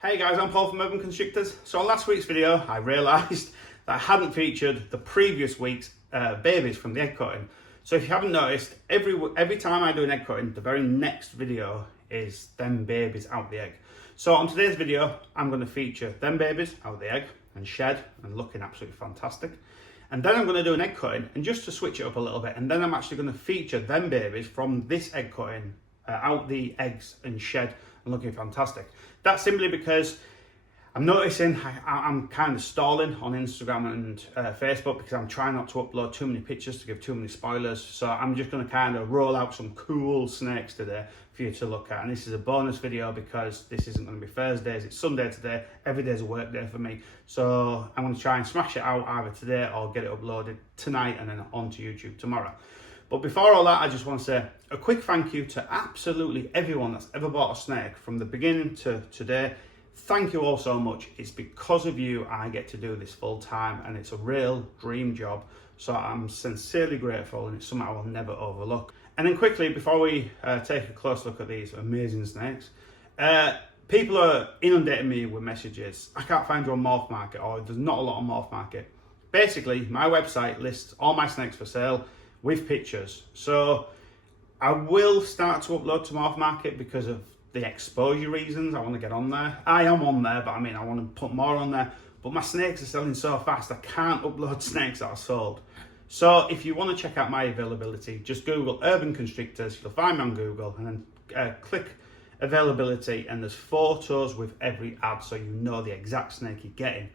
Hey guys, I'm Paul from Constrictors. So on last week's video, I realised that I hadn't featured the previous week's babies from the egg cutting. So if you haven't noticed, every time I do an egg cutting, the very next video is them babies out the egg. So on today's video, I'm going to feature them babies out the egg and shed and looking absolutely fantastic. And then I'm going to do an egg cutting, and just to switch it up a little bit, and then I'm actually going to feature them babies from this egg cutting out the eggs and shed and looking fantastic. That's simply because I'm noticing I'm kind of stalling on Instagram and Facebook because I'm trying not to upload too many pictures to give too many spoilers. So I'm just going to kind of roll out some cool snakes today for you to look at. And this is a bonus video because this isn't going to be Thursdays, it's Sunday today. Every day's a work day for me. So I'm going to try and smash it out either today or get it uploaded tonight and then onto YouTube tomorrow. But before all that, I just want to say a quick thank you to absolutely everyone that's ever bought a snake from the beginning to today. Thank you all so much. It's because of you I get to do this full time, and it's a real dream job. So I'm sincerely grateful, and it's something I will never overlook. And then quickly, before we take a close look at these amazing snakes, people are inundating me with messages. I can't find you on Morph Market, or there's not a lot on Morph Market. Basically, my website lists all my snakes for sale with pictures. So I will start to upload to Morph Market because of the exposure reasons. I want to get on there. I am on there, but I mean, I want to put more on there. But my snakes are selling so fast, I can't upload snakes that are sold. So if you want to check out my availability, just Google Urban Constrictors. You'll find me on Google, and then click availability, and there's photos with every ad, so you know the exact snake you're getting.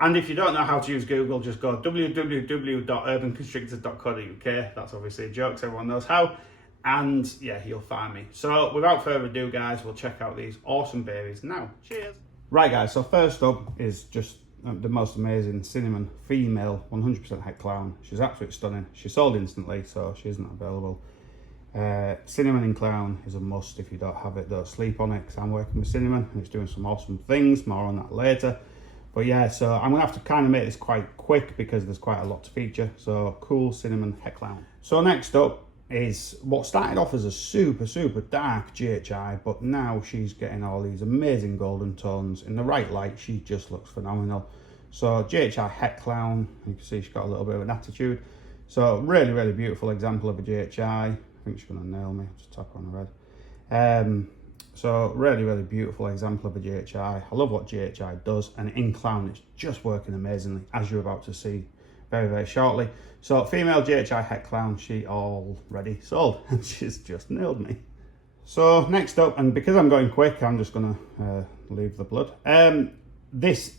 And if you don't know how to use Google, just go www.urbanconstrictors.co.uk. That's obviously a joke, so everyone knows how. And yeah, you'll find me. So without further ado, guys, we'll check out these awesome babies now. Cheers. Right, guys, so first up is just the most amazing cinnamon female 100% het clown. She's absolutely stunning. She sold instantly, so she isn't available. Cinnamon in clown is a must. If you don't have it, don't sleep on it, because I'm working with cinnamon and it's doing some awesome things. More on that later. But yeah, so I'm gonna have to kind of make this quite quick because there's quite a lot to feature. So cool cinnamon het clown. So next up is what started off as a super dark GHI, but now she's getting all these amazing golden tones. In the right light, she just looks phenomenal. So GHI het clown, you can see she's got a little bit of an attitude. So really beautiful example of a GHI. I think she's gonna nail me. Just tap her on the red. So really beautiful example of a GHI. I love what GHI does, and in clown it's just working amazingly, as you're about to see very shortly. So female GHI het clown, she already sold, and she's just nailed me. So next up, and because I'm going quick, I'm just gonna leave the blood. This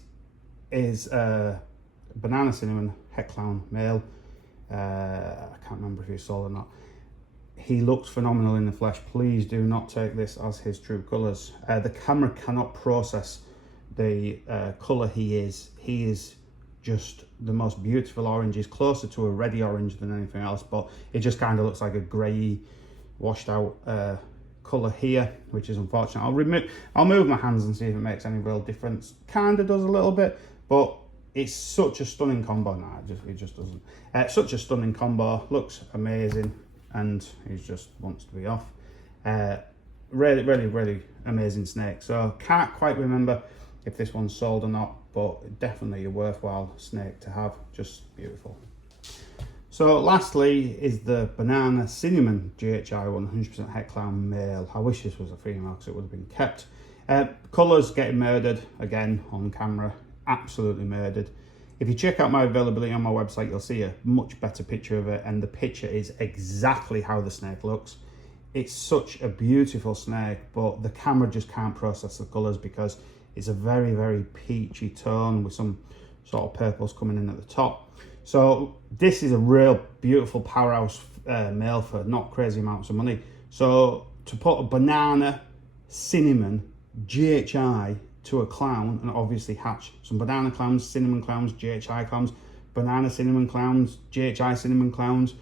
is a banana cinnamon het clown male. I can't remember if he sold or not. He looks phenomenal in the flesh. Please do not take this as his true colours. The camera cannot process the colour he is. He is just the most beautiful orange. He's closer to a reddy orange than anything else, but it just kind of looks like a grey, washed out colour here, which is unfortunate. I'll move my hands and see if it makes any real difference. Kind of does a little bit, but it's such a stunning combo. Nah, it just doesn't. Such a stunning combo. Looks amazing. And he just wants to be off. Really amazing snake. So can't quite remember if this one's sold or not, but definitely a worthwhile snake to have. Just beautiful. So lastly is the banana cinnamon GHI 100% het clown male. I wish this was a female because it would have been kept. Colours getting murdered again on camera. Absolutely murdered. If you check out my availability on my website, you'll see a much better picture of it, and the picture is exactly how the snake looks. It's such a beautiful snake, but the camera just can't process the colours because it's a very peachy tone with some sort of purples coming in at the top. So this is a real beautiful powerhouse male for not crazy amounts of money. So to put a banana cinnamon GHI to a clown and obviously hatch some banana clowns, cinnamon clowns, GHI clowns, banana cinnamon clowns, GHI cinnamon clowns,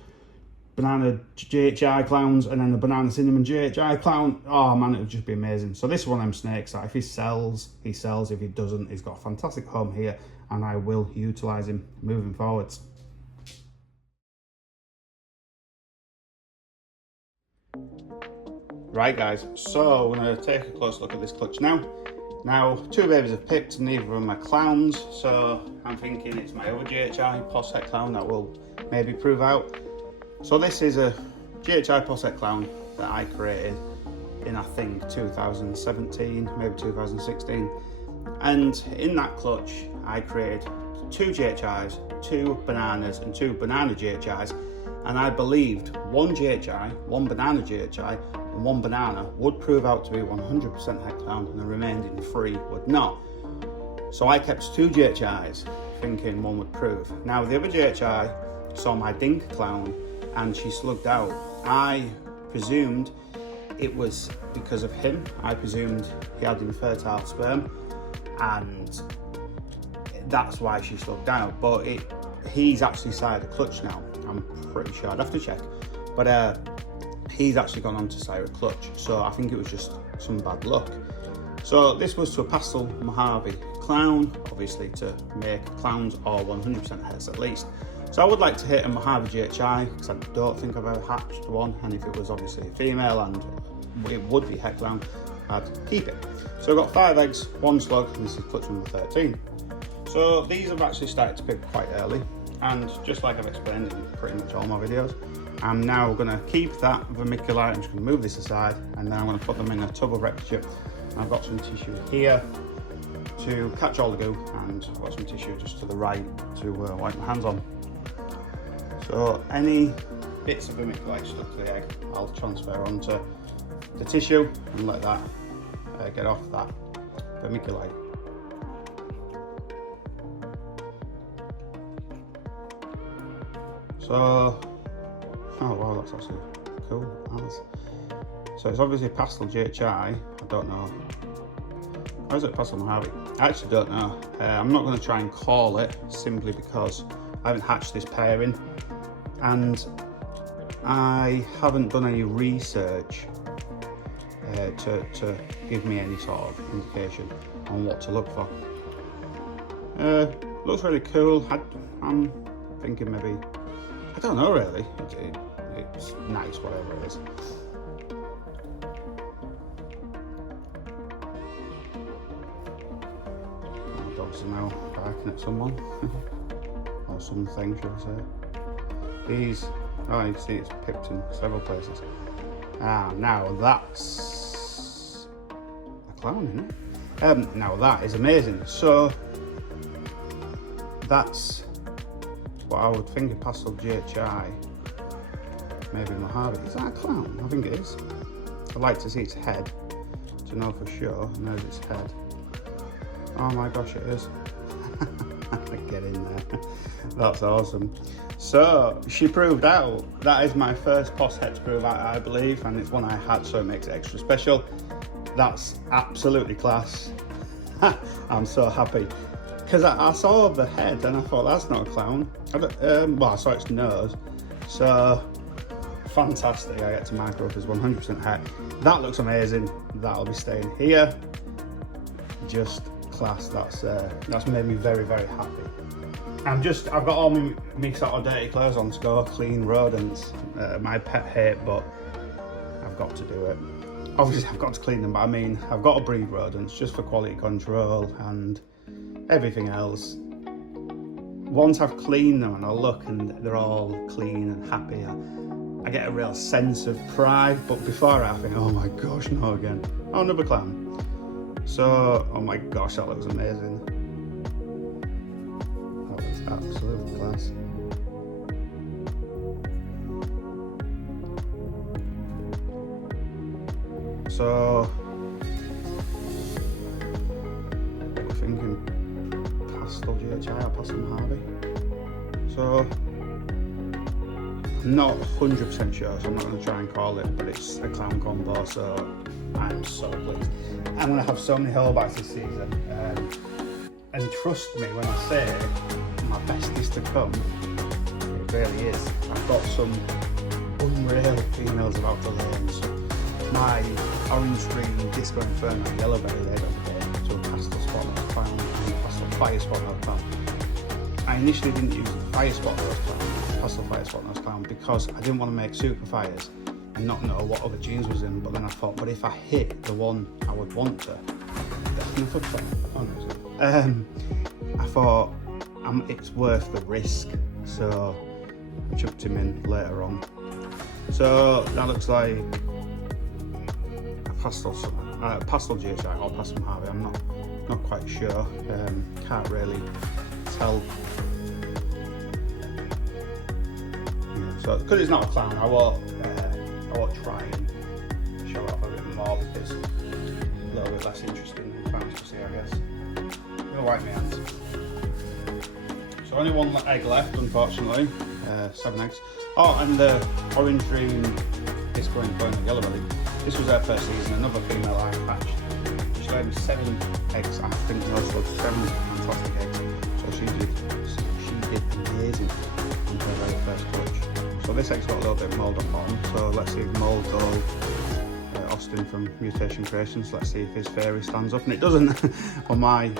banana GHI clowns, and then the banana cinnamon GHI clown. Oh man, it would just be amazing. So this is one of them snakes that if he sells, he sells. If he doesn't, he's got a fantastic home here, and I will utilise him moving forwards. Right guys, so we're going to take a close look at this clutch now. Now, 2 babies have picked, neither of them are clowns, so I'm thinking it's my other GHI posset clown that will maybe prove out. So this is a GHI posset clown that I created in, I think, 2017, maybe 2016. And in that clutch, I created 2 GHIs, 2 bananas, and 2 banana GHIs. And I believed 1 GHI, 1 banana GHI, and 1 banana would prove out to be 100% het clown, and the remaining 3 would not. So I kept 2 GHIs, thinking 1 would prove. Now the other GHI saw my dink clown, and she slugged out. I presumed it was because of him. I presumed he had infertile sperm, and that's why she slugged out. But he's actually sired a clutch now. I'm pretty sure, I'd have to check, but he's actually gone on to sire a clutch, so I think it was just some bad luck. So this was to a pastel Mojave clown, obviously to make clowns or 100% hets at least. So I would like to hit a Mojave GHI, because I don't think I've ever hatched one, and if it was obviously a female and it would be het clown, I'd keep it. So I've got 5 eggs, 1 slug, and this is clutch number 13. So these have actually started to pick quite early, and just like I've explained in pretty much all my videos, I'm now going to keep that vermiculite. I'm just going to move this aside, and then I'm going to put them in a tub of ReptiChip. I've got some tissue here to catch all the goo, and I've got some tissue just to the right to wipe my hands on. So any bits of vermiculite stuck to the egg, I'll transfer onto the tissue and let that get off that vermiculite. So, oh wow, that's actually cool. So it's obviously a pastel GHI. I don't know. Or is it pastel Mojave? I actually don't know. I'm not going to try and call it, simply because I haven't hatched this pairing, and I haven't done any research to give me any sort of indication on what to look for. Looks really cool. I'm thinking maybe, I don't know really, it's nice, whatever it is. My dogs are now barking at someone, or something, should I say. Oh, you see it's picked in several places. Now that's a clown, isn't it? Now that is amazing. So that's what I would think of pastel GHI, maybe Mojave. Is that a clown? I think it is. I'd like to see its head to know for sure. And there's its head. Oh my gosh, it is. Get in there. That's awesome. So she proved out. That is my first post het to prove out, I believe, and it's one I had, so it makes it extra special. That's absolutely class. I'm so happy. Because I saw the head and I thought, that's not a clown. Well, I saw its nose. So, fantastic. I get to micro up as 100% het. That looks amazing. That'll be staying here. Just class. That's made me very, very happy. I've got all my sort of dirty clothes on to go, clean rodents. My pet hate, but I've got to do it. Obviously, I've got to clean them, but I mean, I've got to breed rodents just for quality control and everything else. Once I've cleaned them and I look and they're all clean and happy, I get a real sense of pride. But before I think, oh my gosh, no again. Oh, another clown. So, oh my gosh, that looks amazing. That looks absolutely class. So, we're thinking pastel GHI or pastel Mojave. So, I'm not 100% sure, so I'm not going to try and call it, but it's a clown combo, so I'm so pleased. I'm going to have so many holdbacks this season, and trust me when I say my best is to come, it really is. I've got some unreal females about to lay, so my orange screen, disco inferno, and yellow belly, they don't get to a pastel spot nose clown and a pastel fire spot nose clown. I initially didn't use fire spot nose clown, pastel fire spot nose clown, because I didn't want to make super fires and not know what other genes was in. But then I thought, but if I hit the one I would want to, the Can I touch that? Oh, no, I thought it's worth the risk, so I chucked him in later on. So that looks like a pastel GHI or pastel Mojave. I'm not quite sure. Can't really tell. Yeah, so because it's not a clown, I won't try and show off a bit more because it's a little bit less interesting than clowns to see, I guess. I'm gonna wipe my hands. So only one egg left, unfortunately. 7 eggs. Oh, and the orange dream disco and the yellow belly. This was her first season. Another female I hatched. She laid me 7 eggs. I think those were 7 fantastic eggs. So she did amazing on her very first touch. So this egg's got a little bit of mould on bottom. So let's see if mould doll Austin from Mutation Creations. Let's see if his fairy stands up, and it doesn't. on my egg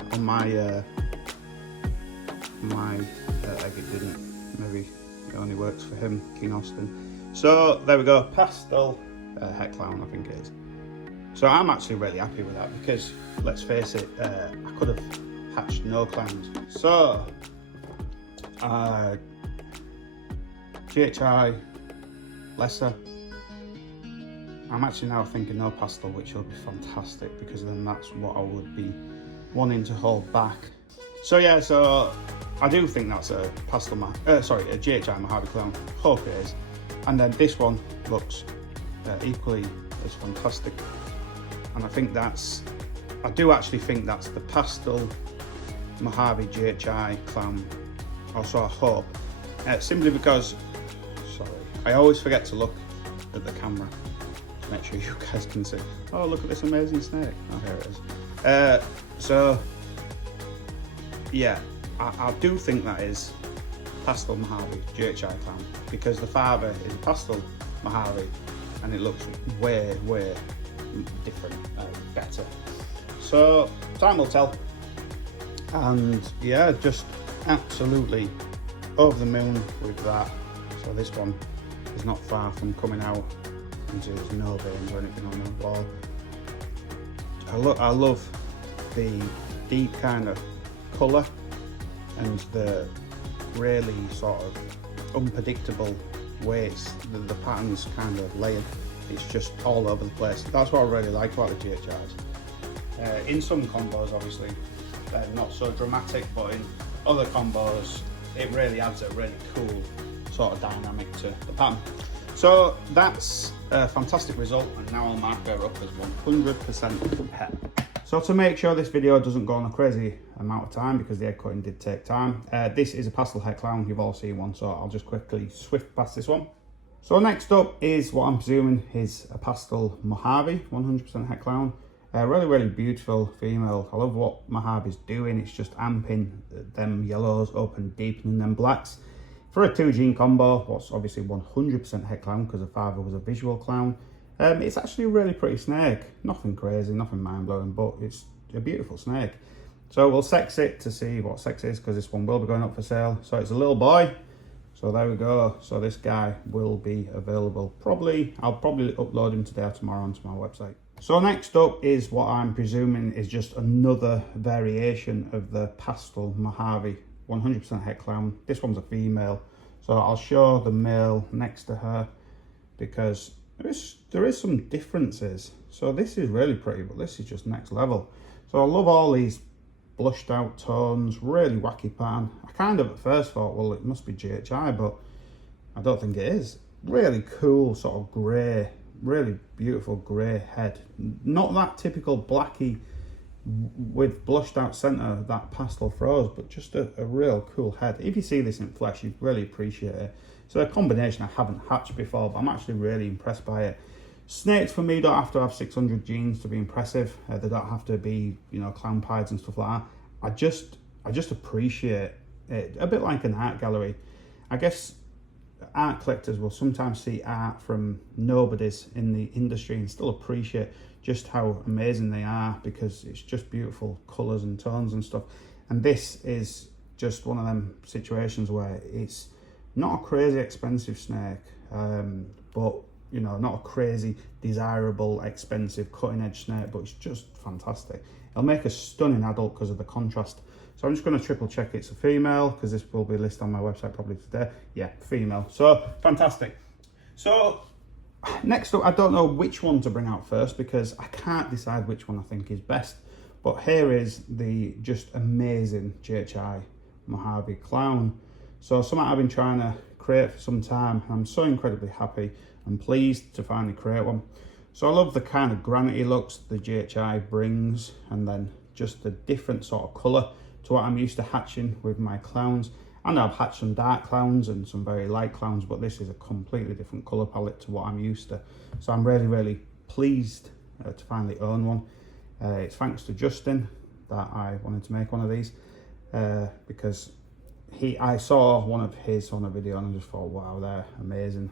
it didn't. Maybe it only works for him, King Austin. So there we go, pastel het clown, I think it is. So I'm actually really happy with that because let's face it, I could have hatched no clowns. So GHI lesser. I'm actually now thinking no pastel, which will be fantastic because then that's what I would be wanting to hold back. So yeah, so I do think that's a pastel a GHI Mojave clown. Hope it is. And then this one looks equally as fantastic. And I do actually think that's the pastel Mojave GHI clown. Also, I hope. Simply because, I always forget to look at the camera to make sure you guys can see. Oh, look at this amazing snake. Oh, here it is. So, yeah, I do think that is pastel Mojave GHI clown because the father is a pastel Mojave and it looks way different, better. So time will tell. And yeah, just absolutely over the moon with that. So this one is not far from coming out, and there's no veins or anything on the wall. I love the deep kind of colour and the really sort of unpredictable ways the pattern's kind of layered. It's just all over the place. That's what I really like about the GHIs. In some combos, obviously, they're not so dramatic, but in other combos, it really adds a really cool sort of dynamic to the pattern. So that's a fantastic result, and now I'll mark her up as 100% het. So to make sure this video doesn't go on a crazy amount of time, because the egg cutting did take time, this is a pastel het clown. You've all seen one, so I'll just quickly swift past this one. So next up is what I'm presuming is a pastel Mojave, 100% het clown. Really beautiful female. I love what Mojave's doing. It's just amping them yellows up and deepening them blacks. For a 2-gene combo, what's obviously 100% het clown because the father was a visual clown. It's actually a really pretty snake. Nothing crazy, nothing mind-blowing, but it's a beautiful snake. So we'll sex it to see what sex is, because this one will be going up for sale. So it's a little boy. So there we go. So this guy will be available I'll probably upload him today or tomorrow onto my website. So next up is what I'm presuming is just another variation of the pastel Mojave, 100% het clown. This one's a female. So I'll show the male next to her because there is some differences. So this is really pretty, but this is just next level. So I love all these blushed out tones, really wacky pattern. I kind of at first thought, well, it must be GHI, but I don't think it is. Really cool sort of grey, really beautiful grey head. Not that typical blacky with blushed out centre that pastel throws, but just a real cool head. If you see this in flesh, you'd really appreciate it. So a combination I haven't hatched before, but I'm actually really impressed by it. Snakes for me don't have to have 600 genes to be impressive. They don't have to be, you know, clown pies and stuff like that. I just appreciate it. A bit like an art gallery. I guess art collectors will sometimes see art from nobodies in the industry and still appreciate just how amazing they are, because it's just beautiful colours and tones and stuff. And this is just one of them situations where it's not a crazy expensive snake, but you know, not a crazy, desirable, expensive, cutting edge snake, but it's just fantastic. It'll make a stunning adult because of the contrast. So I'm just going to triple check it's a female, because this will be listed on my website probably today. Yeah, female. So fantastic. So next up, I don't know which one to bring out first because I can't decide which one I think is best. But here is the just amazing GHI Mojave clown. So something I've been trying to create for some time. I'm so incredibly happy and pleased to finally create one. So I love the kind of granity looks the GHI brings, and then just the different sort of colour to what I'm used to hatching with my clowns. And I've hatched some dark clowns and some very light clowns, but this is a completely different colour palette to what I'm used to. So I'm really, really pleased to finally own one. It's thanks to Justin that I wanted to make one of these because I saw one of his on a video and I just thought, wow, they're amazing.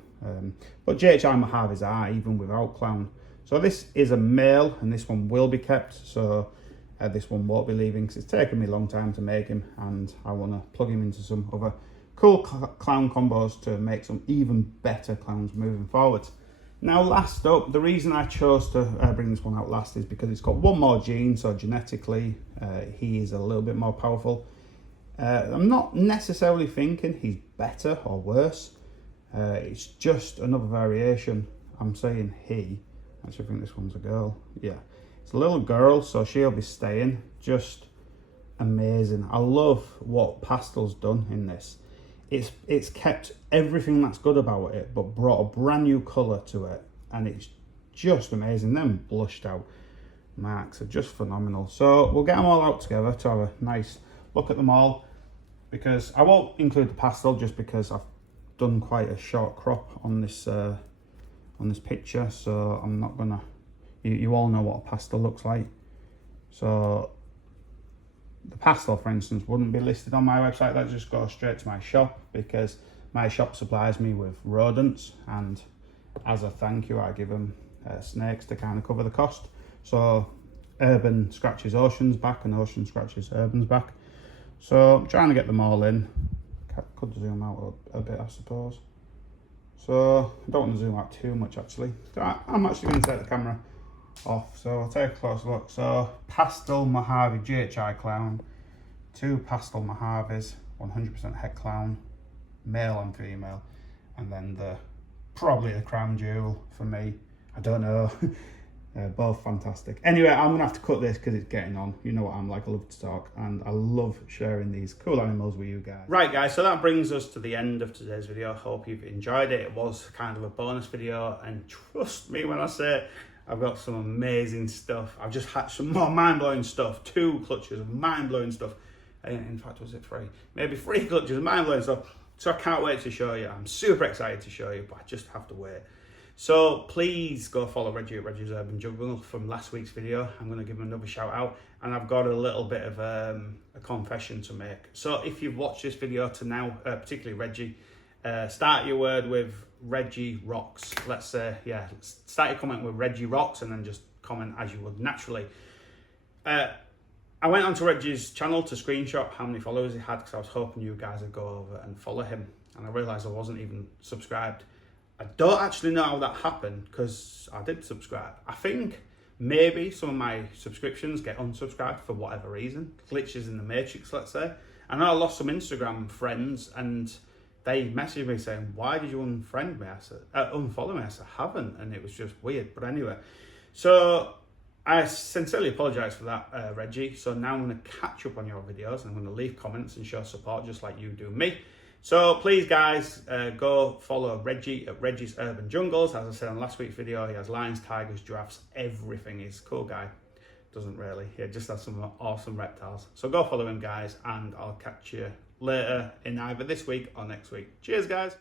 But GHI Mojaves are, even without clown. So this is a male and this one will be kept. So this one won't be leaving because it's taken me a long time to make him, and I want to plug him into some other cool clown combos to make some even better clowns moving forward. Now, last up, the reason I chose to bring this one out last is because it's got one more gene, so genetically he is a little bit more powerful. I'm not necessarily thinking he's better or worse. It's just another variation. I'm saying he. Actually, I think this one's a girl. Yeah, it's a little girl, so she'll be staying. Just amazing. I love what Pastel's done in this. It's kept everything that's good about it, but brought a brand new colour to it, and it's just amazing. Them blushed out marks are just phenomenal. So we'll get them all out together to have a nice look at them all, because I won't include the pastel just because I've done quite a short crop on this picture, so I'm not gonna. You all know what a pastel looks like. So the pastel, for instance, wouldn't be listed on my website. That just goes straight to my shop because my shop supplies me with rodents, and as a thank you, I give them snakes to kind of cover the cost. So Urban scratches Ocean's back and Ocean scratches Urban's back. So I'm trying to get them all in. Could zoom out a bit, I suppose. So I don't want to zoom out too much actually. So I'm actually going to take the camera off, so I'll take a close look. So pastel Mojave GHI clown, 2 pastel Mojaves, 100% het clown, male and female, and then probably the crown jewel for me. I don't know. Both fantastic. Anyway, I'm gonna have to cut this because it's getting on. You know what I'm like, I love to talk and I love sharing these cool animals with you guys. Right guys, so that brings us to the end of today's video. Hope you've enjoyed it. It was kind of a bonus video, and trust me when I say I've got some amazing stuff. I've just hatched some more mind-blowing stuff. 2 clutches of mind-blowing stuff. In fact, was it 3? Maybe 3 clutches of mind-blowing stuff. So I can't wait to show you. I'm super excited to show you, but I just have to wait. So please go follow Reggie at Reggie's Urban Jungle from last week's video. I'm going to give him another shout out, and I've got a little bit of a confession to make. So if you've watched this video to now, particularly Reggie, start your word with Reggie rocks. Let's say, yeah, start your comment with Reggie rocks and then just comment as you would naturally. I went onto Reggie's channel to screenshot how many followers he had because I was hoping you guys would go over and follow him, and I realised I wasn't even subscribed. I don't actually know how that happened because I did subscribe. I think maybe some of my subscriptions get unsubscribed for whatever reason. Glitches in the matrix, let's say. I know I lost some Instagram friends and they messaged me saying, why did you unfriend me? I said, unfollow me. I said, I haven't. And it was just weird. But anyway, so I sincerely apologise for that, Reggie. So now I'm going to catch up on your videos and I'm going to leave comments and show support just like you do me. So please guys, go follow Reggie at Reggie's Urban Jungles. As I said on last week's video, he has lions, tigers, giraffes, everything. He's a cool guy. Doesn't really. He just has some awesome reptiles. So go follow him guys, and I'll catch you later in either this week or next week. Cheers guys.